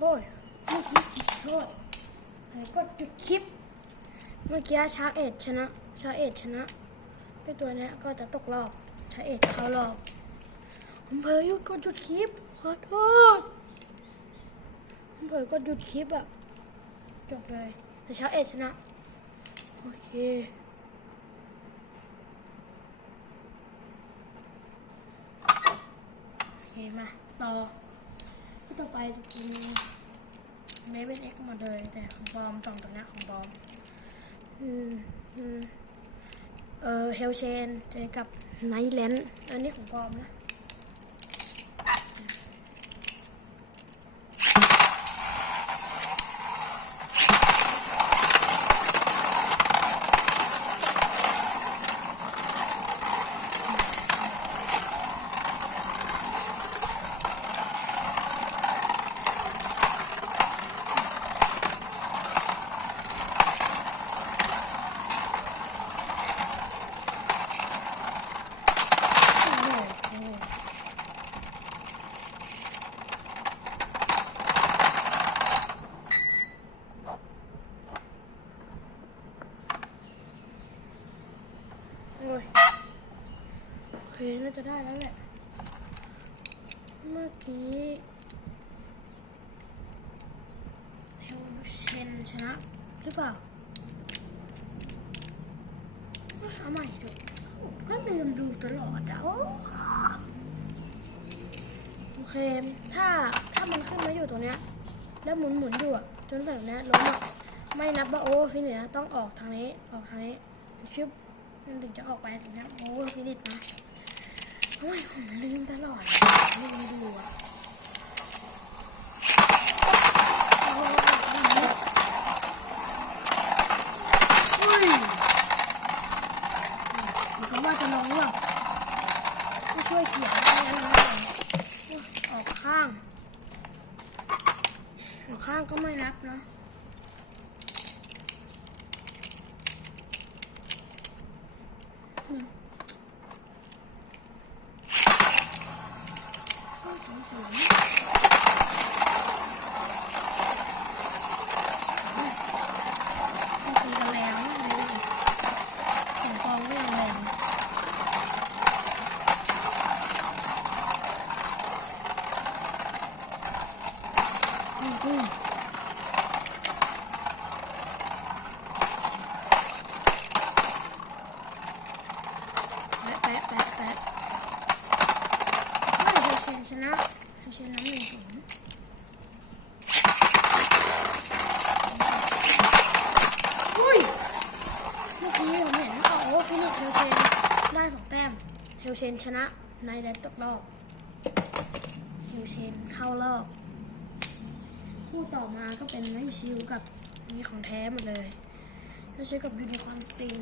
โอ้ยเมื่อกี้ผิดโทษแล้วก็จุดคลิป เมื่อกี้ชาร์เอ็ดชนะ ชาร์เอ็ดชนะด้วยตัวนี้ก็จะตกรอบ ชาร์เอ็ดเข้ารอบ ผมเผลอยุดกดหยุดคลิป ขอโทษ ผมเผลอกดหยุดคลิปอะจบเลย แต่ชาร์เอ็ดชนะ โอเคโอเคมาต่อ ต่อไปจะกินเมเบนเอ็กหมดเลย แต่ของบอมสองตัวเนี้ยของบอมอืมอืมเออเฮลเชนเจอกับไนท์เลนอันนี้ของบอมนะ เคน่าจะได้แล้วแหละ เมื่อกี้เฮลเชนชนะหรือเปล่าเอาใหม่เถอะก็ลืมดูตลอดอะโอ้โอเค ถ้าถ้ามันขึ้นมาอยู่ตรงเนี้ย แล้วหมุนหมุนอยู่อะจนแบบนี้ล้มอะไม่นับว่าโอเวอร์ฟินิชนะต้องออกทางนี้ออกทางนี้ชึบมันถึงจะออกไปตรงเนี้ยโอเวอร์ฟินิชนะ โอ้ยผมลืมตลอดลืมดูอะโอ้ยมันก็ว่าจะลงว่ะไม่ช่วยเขียนได้แล้วนะออกข้าง ออกข้างก็ไม่นับนะอืม ข้อสองศูนย์มันตีกันแรงมากเลยเสียงกลองก็ยังแรงอืมอืม แปะแปะแปะแปะไม่เฮ เชนชนะเฮเชนน้ำหนึ่งศูนย์อุ้ยเมื่อกี้ผมเห็นออกว่าฟินิกเฮลเชนได้สองแต้มเฮลเชนชนะในแดนตกรอบเฮลเชนเข้ารอบคู่ต่อมาก็เป็นไนชิลกับมีของแท้หมดเลยไนท์ชิลกับยูนิคอนสติง